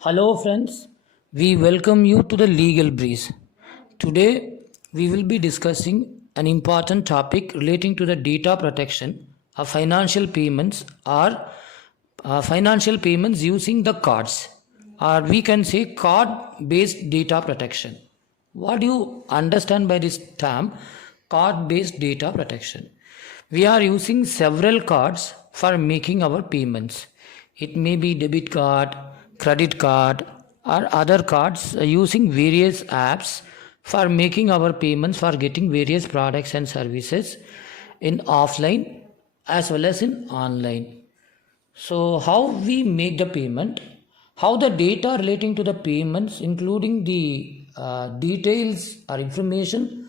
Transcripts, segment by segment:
Hello, friends. We welcome you to the Legal Breeze. Today, we will be discussing an important topic relating to the data protection of financial payments or financial payments using the cards, or we can say card based data protection. What do you understand by this term card based data protection? We are using several cards for making our payments. It may be debit card, credit card, or other cards using various apps for making our payments for getting various products and services in offline as well as in online. So, how we make the payment, how the data relating to the payments, including the details or information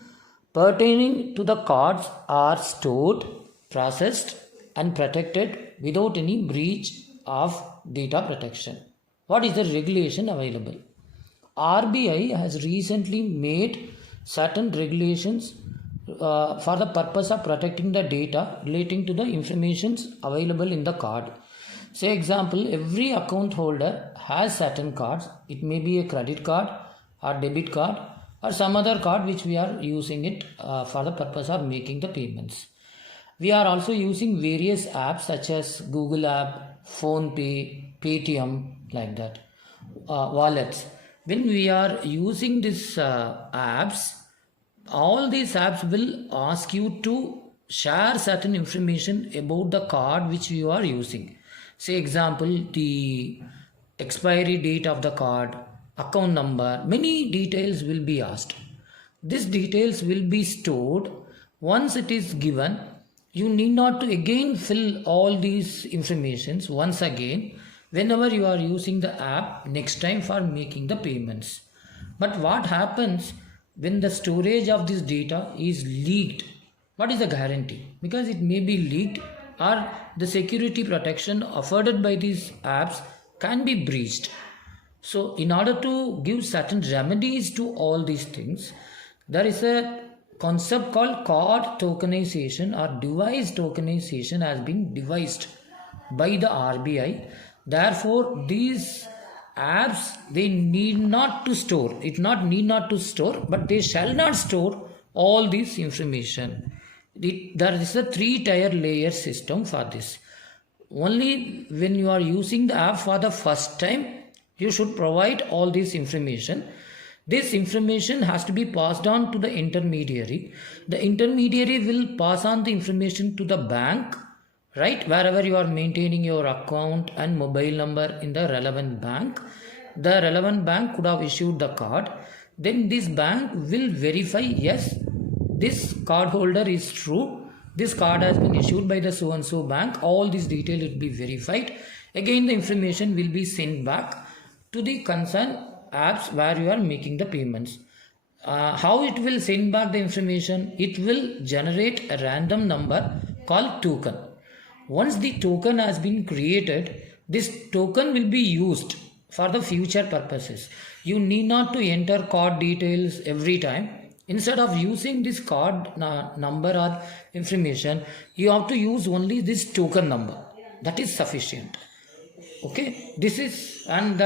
pertaining to the cards, are stored, processed, and protected without any breach of data protection. What is the regulation available? RBI has recently made certain regulations for the purpose of protecting the data relating to the informations available in the card. Say example, every account holder has certain cards. It may be a credit card or debit card or some other card which we are using it for the purpose of making the payments. We are also using various apps such as Google app, Phone Pay, Paytm, like that, wallets. When we are using these apps, all these apps will ask you to share certain information about the card which you are using. Say example, the expiry date of the card, account number, many details will be asked. These details will be stored. Once it is given, you need not to again fill all these informations once again whenever you are using the app next time for making the payments. But what happens when the storage of this data is leaked? What is the guarantee? Because it may be leaked or the security protection afforded by these apps can be breached. So in order to give certain remedies to all these things, there is a concept called card tokenization or device tokenization has been devised by the RBI. Therefore, these apps, they need not to store, need not to store, but they shall not store all this information. There is a 3-tier layer system for this. Only when you are using the app for the first time, you should provide all this information. This information has to be passed on to the intermediary. The intermediary will pass on the information to the bank, right? Wherever you are maintaining your account and mobile number in the relevant bank, the relevant bank could have issued the card. Then this bank will verify, yes, this card holder is true. This card has been issued by the so and so bank. All these details will be verified. Again, the information will be sent back to the concerned apps where you are making the payments. How it will send back the information? It will generate a random number called token. Once the token has been created, this token will be used for the future purposes. You need not to enter card details every time. Instead of using this card number or information, you have to use only this token number. That is sufficient. Okay, this is, and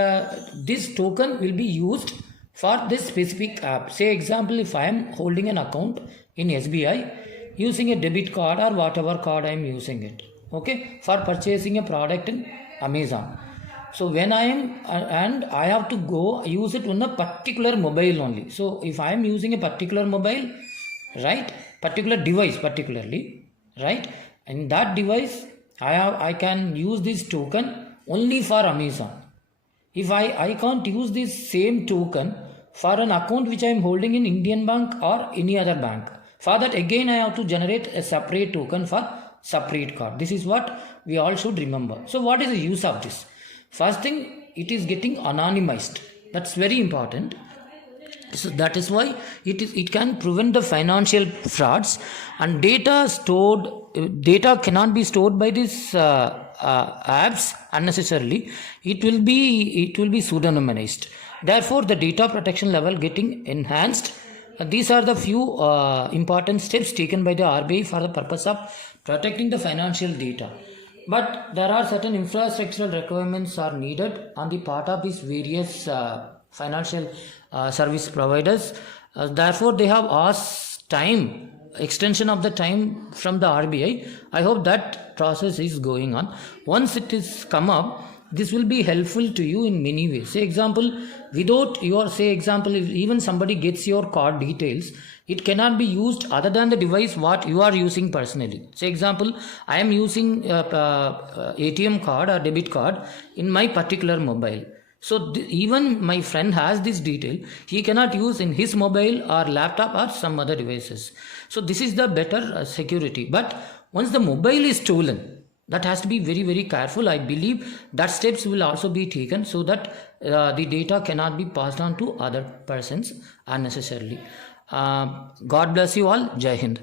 this token will be used for this specific app. Say example, if I am holding an account in SBI using a debit card or whatever card I am using it, okay, for purchasing a product in Amazon. So when I am and I have to go use it on a particular mobile only. So if I am using a particular mobile, right, particular device particularly, right, in that device I can use this token only for Amazon. If I can't use this same token for an account which I am holding in Indian bank or any other bank. For that again I have to generate a separate token for separate card. This is what we all should remember. So what is the use of this? First thing, it is getting anonymized. That's very important. So that is why it can prevent the financial frauds, and data cannot be stored by these apps unnecessarily. It will be pseudonymized. Therefore, the data protection level getting enhanced. These are the few important steps taken by the RBI for the purpose of protecting the financial data. But there are certain infrastructural requirements are needed on the part of these various financial service providers. Therefore, they have asked extension of the time from the RBI. I hope that process is going on. Once it is come up, this will be helpful to you in many ways. Say example, without your if even somebody gets your card details, it cannot be used other than the device what you are using personally. Say example, I am using ATM card or debit card in my particular mobile. So even my friend has this detail, he cannot use in his mobile or laptop or some other devices. So this is the better security. But once the mobile is stolen, that has to be very, very careful. I believe that steps will also be taken so that the data cannot be passed on to other persons unnecessarily. God bless you all. Jai Hind.